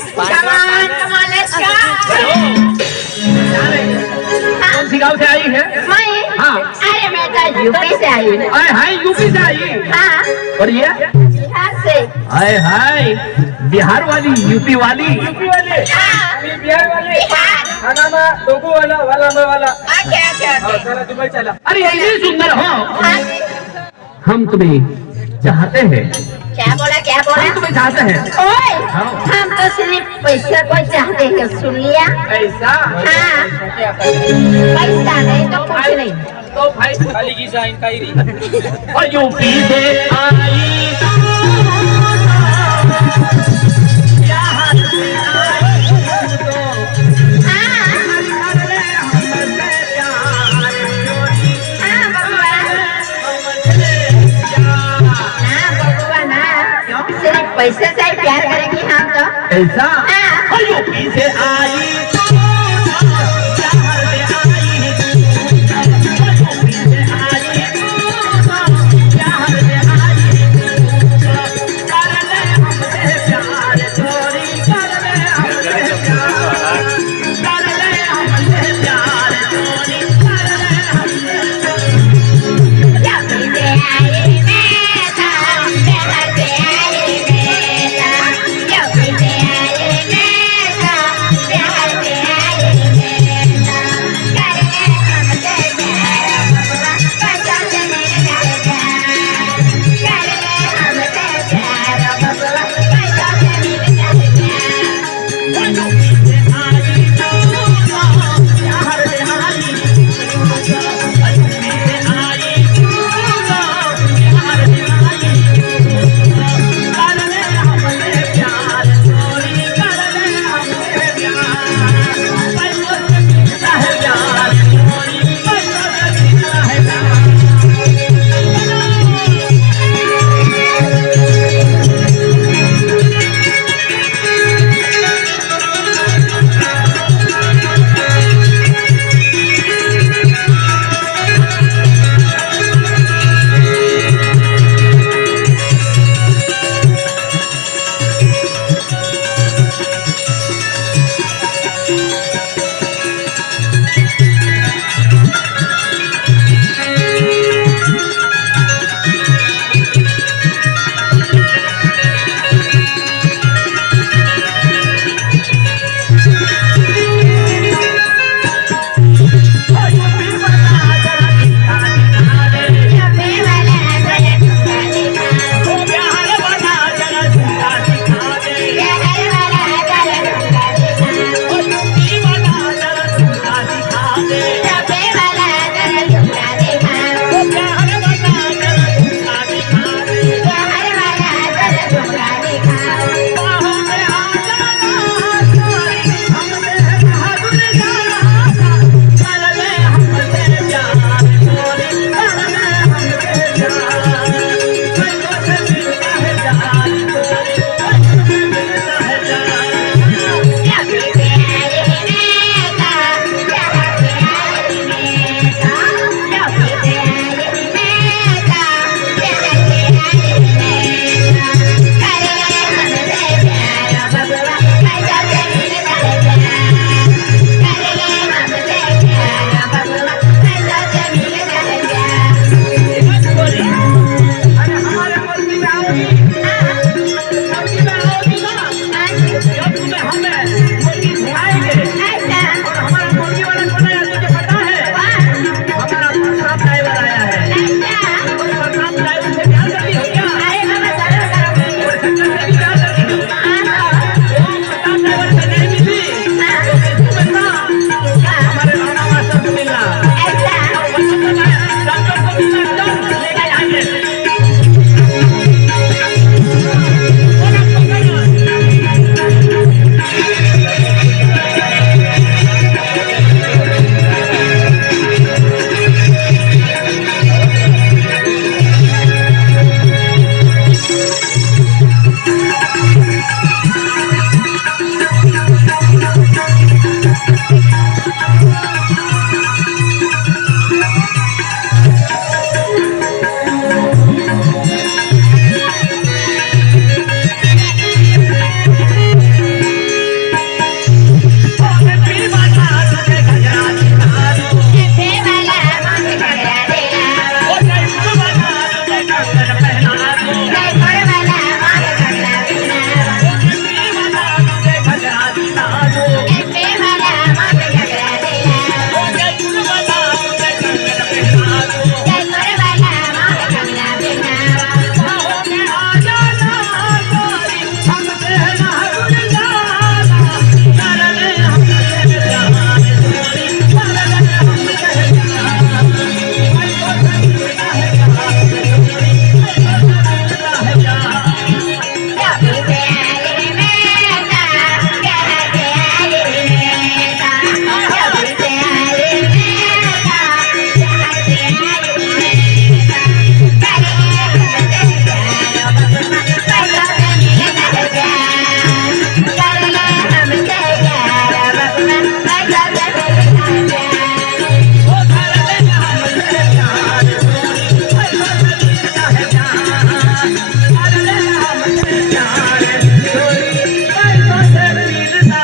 कौन सी गाँव से आई है? मैं हाँ। अरे मैं तो यूपी से आई हूँ। अरे हाय यूपी से आई। हाँ और ये बिहार से। हाय हाय बिहार वाली यूपी वाली हाँ बिहार वाले बिहार। खाना में लोगो वाला वाला क्या क्या चला दुबई चला। अरे इतनी सुंदर हो। हाँ हम तुम्हें चाहते हैं। क्या बोला हम तुम्हें चाहते हैं। ओए हाँ। हम तो सिर्फ पैसा को चाहते हैं, सुन लिया? ऐसा हाँ क्या करें? पैसा नहीं तो कुछ नहीं। तो भाई खाली की जाइन का ही रही। और यूपी से आई पैसे से ही प्यार करेंगे हम तो। ऐसा हाँ। और यूपी से आई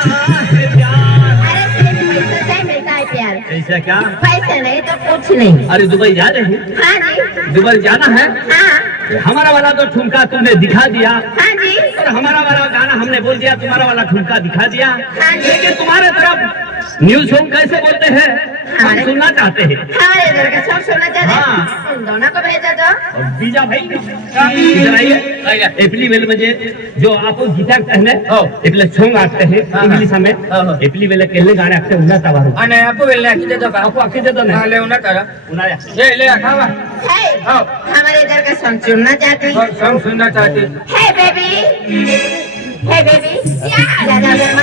है प्यार। अरे सिर्फ पैसा से मिलता है प्यार, ऐसा क्या? पैसे नहीं तो कुछ नहीं। अरे दुबई जा रहे हैं? हाँ जी, दुबई जाना है? हाँ हमारा वाला तो ठुमका तुमने दिखा दिया हाँ जी, और हमारा वाला गाना हमने बोल दिया, तुम्हारा वाला ठुमका दिखा दिया। हाँ जी। लेकिन तुम्हारे तरफ न्यूज सॉन्ग कैसे बोलते हैं हम सुनना चाहते हैं। हमारे इधर का सब सुनना चाहते हाँ। हैं, उन दोनों को भेजा दो। और बीजा भाई इधर आइए। एप्ली वेल मुझे जो आप गिटार कहने एप्ले सॉन्ग आते हैं इंग्लिश में एप्ली वेल कहले गाने आते हैं उन्हें तबारो અને આપો વેલે આખી દેતો કા आपको आके दे दो ना હા લે ઉના તારા उनाया ले ले खावा है, हाँ। हमारे इधर का सॉन्ग सुनना चाहते हैं। सब सुनना चाहती हे बेबी, हे बेबी, ज्यादा देर